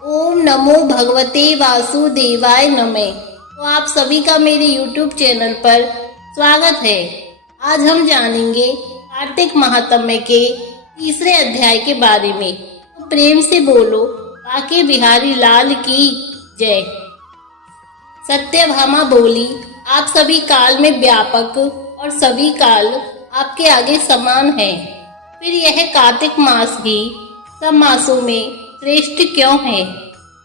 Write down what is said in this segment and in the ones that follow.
ओम नमो भगवते वासुदेवाय नमः। तो आप सभी का मेरे YouTube चैनल पर स्वागत है। आज हम जानेंगे कार्तिक महात्म्य के तीसरे अध्याय के बारे में। तो प्रेम से बोलो बाके बिहारी लाल की जय। सत्यभामा बोली, आप सभी काल में व्यापक और सभी काल आपके आगे समान है। फिर यह कार्तिक मास ही सब मासों में श्रेष्ठ क्यों है?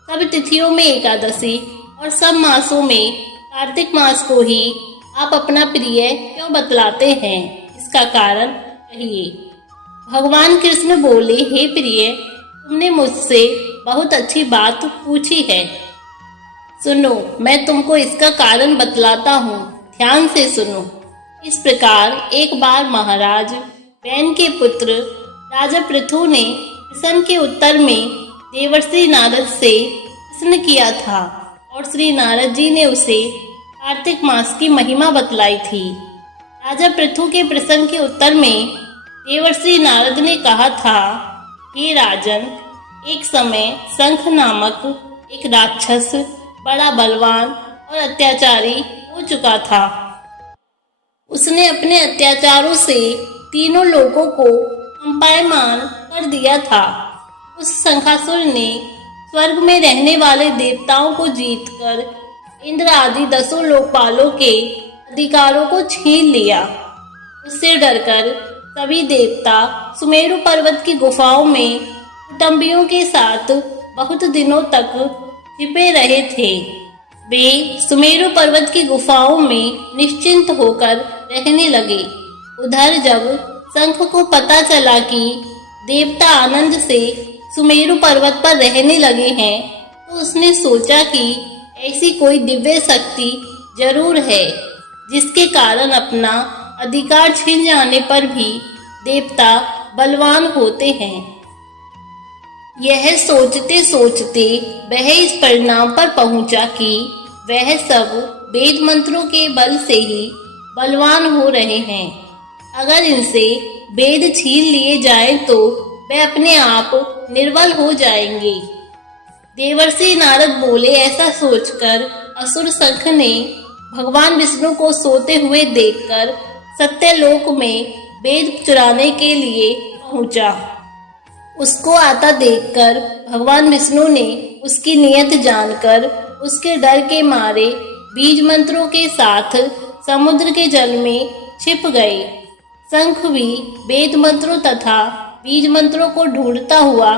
सब तिथियों में एकादशी और सब मासों में कार्तिक मास को ही आप अपना प्रिय क्यों बतलाते हैं? इसका कारण कहिए। भगवान कृष्ण बोले, हे प्रिय, तुमने मुझसे बहुत अच्छी बात पूछी है। सुनो, मैं तुमको इसका कारण बतलाता हूँ, ध्यान से सुनो। इस प्रकार एक बार महाराज वैन के पुत्र राजा पृथु ने प्रश्न के उत्तर में देवर्षि नारद से प्रश्न किया था और श्री नारद जी ने उसे कार्तिक मास की महिमा बतलाई थी। राजा पृथु के प्रश्न के उत्तर में देवर्षि नारद ने कहा था, हे राजन, एक समय शंख नामक एक राक्षस बड़ा बलवान और अत्याचारी हो चुका था। उसने अपने अत्याचारों से तीनों लोगों को कंपायमान कर दिया था। उस शंखासुर ने स्वर्ग में रहने वाले देवताओं को जीतकर इंद्र आदि 10 लोकपालों के अधिकारों को छीन लिया। उससे डरकर सभी देवता सुमेरु पर्वत की गुफाओं में कुटुंबियों के साथ बहुत दिनों तक छिपे रहे थे। वे सुमेरु पर्वत की गुफाओं में निश्चिंत होकर रहने लगे। उधर जब शंख को पता चला कि देवता आनंद से सुमेरु पर्वत पर रहने लगे हैं, तो उसने सोचा कि ऐसी कोई दिव्य शक्ति जरूर है जिसके कारण अपना अधिकार छीन जाने पर भी देवता बलवान होते हैं। यह सोचते सोचते वह इस परिणाम पर पहुंचा कि वह सब वेद मंत्रों के बल से ही बलवान हो रहे हैं। अगर इनसे वेद छीन लिए जाएं तो वे अपने आप निर्बल हो जाएंगे। देवर्षि नारद बोले, ऐसा सोचकर असुर शंख ने भगवान विष्णु को सोते हुए देखकर सत्यलोक में वेद चुराने के लिए पहुंचा। उसको आता देखकर भगवान विष्णु ने उसकी नीयत जानकर उसके डर के मारे बीज मंत्रों के साथ समुद्र के जल में छिप गए। शंख भी वेद मंत्रों तथा बीज मंत्रों को ढूंढता हुआ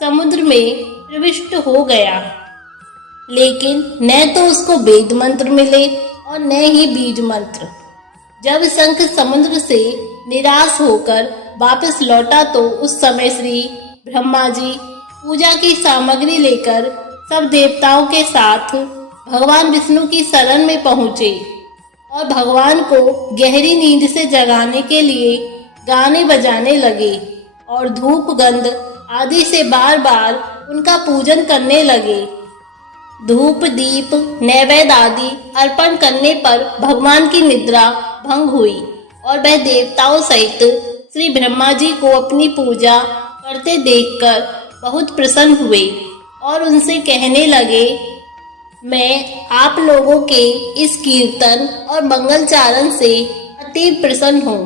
समुद्र में प्रविष्ट हो गया, लेकिन न तो उसको वेद मंत्र मिले और न ही बीज मंत्र। जब शंख समुद्र से निराश होकर वापस लौटा तो उस समय श्री ब्रह्मा जी पूजा की सामग्री लेकर सब देवताओं के साथ भगवान विष्णु की शरण में पहुंचे और भगवान को गहरी नींद से जगाने के लिए गाने बजाने लगे और धूप गंध आदि से बार बार उनका पूजन करने लगे। धूप दीप नैवेद्य आदि अर्पण करने पर भगवान की निद्रा भंग हुई और वह देवताओं सहित श्री ब्रह्मा जी को अपनी पूजा करते देखकर बहुत प्रसन्न हुए और उनसे कहने लगे, मैं आप लोगों के इस कीर्तन और मंगलचारण से अति प्रसन्न हूँ।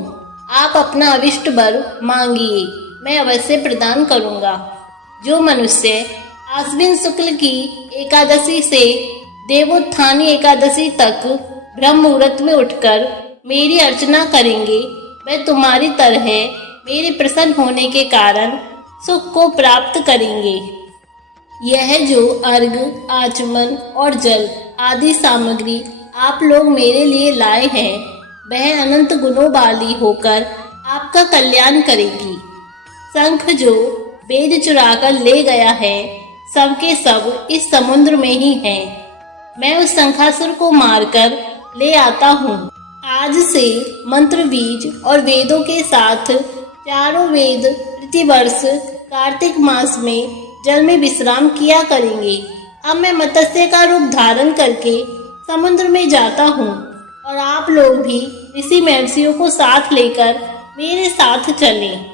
आप अपना अभिष्ट वर मांगिए, मैं अवश्य प्रदान करूँगा। जो मनुष्य आश्विन शुक्ल की एकादशी से देवोत्थानी एकादशी तक ब्रह्म मुहूर्त में उठकर मेरी अर्चना करेंगे, वे तुम्हारी तरह मेरे प्रसन्न होने के कारण सुख को प्राप्त करेंगे। यह जो अर्घ, आचमन और जल आदि सामग्री आप लोग मेरे लिए लाए हैं, वह अनंत गुणों वाली होकर आपका कल्याण करेगी। शंख जो वेद चुराकर ले गया है, सबके सब इस समुद्र में ही हैं। मैं उस शंखासुर को मारकर ले आता हूँ। आज से मंत्र बीज और वेदों के साथ चारों वेद प्रतिवर्ष कार्तिक मास में जल में विश्राम किया करेंगे। अब मैं मत्स्य का रूप धारण करके समुद्र में जाता हूँ और आप लोग भी ऋषि महर्षियों को साथ लेकर मेरे साथ चलें।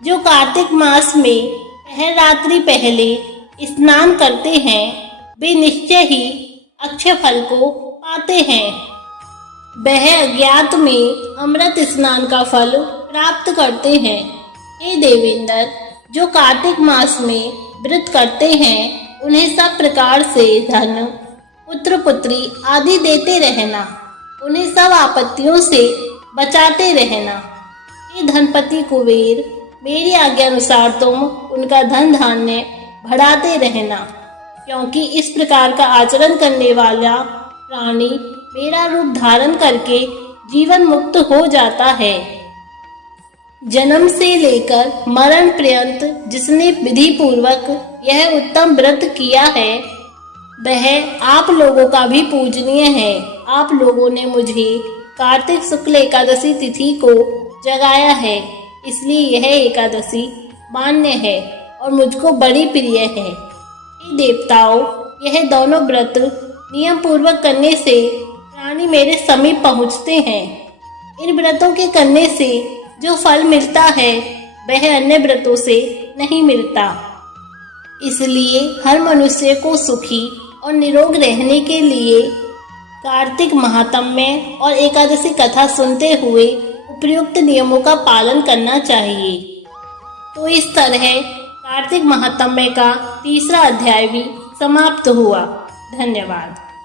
जो कार्तिक मास में पहर रात्रि पहले स्नान करते हैं वे निश्चय ही अक्षय फल को पाते हैं। वह अज्ञात में अमृत स्नान का फल प्राप्त करते हैं। हे देवेंद्र, जो कार्तिक मास में व्रत करते हैं उन्हें सब प्रकार से धन, पुत्र पुत्री आदि देते रहना, उन्हें सब आपत्तियों से बचाते रहना। हे धनपति कुबेर, मेरी आज्ञा अनुसार तुम उनका धन धान्य बढ़ाते रहना, क्योंकि इस प्रकार का आचरण करने वाला प्राणी मेरा रूप धारण करके जीवन मुक्त हो जाता है। जन्म से लेकर मरण पर्यंत जिसने विधि पूर्वक यह उत्तम व्रत किया है वह आप लोगों का भी पूजनीय है। आप लोगों ने मुझे कार्तिक शुक्ल एकादशी तिथि को जगाया है, इसलिए यह एकादशी मान्य है और मुझको बड़ी प्रिय है। हे देवताओं, यह दोनों व्रत नियम पूर्वक करने से प्राणी मेरे समीप पहुँचते हैं। इन व्रतों के करने से जो फल मिलता है वह अन्य व्रतों से नहीं मिलता। इसलिए हर मनुष्य को सुखी और निरोग रहने के लिए कार्तिक महात्म्य और एकादशी कथा सुनते हुए उपयुक्त नियमों का पालन करना चाहिए। तो इस तरह कार्तिक महात्म्य का तीसरा अध्याय भी समाप्त हुआ। धन्यवाद।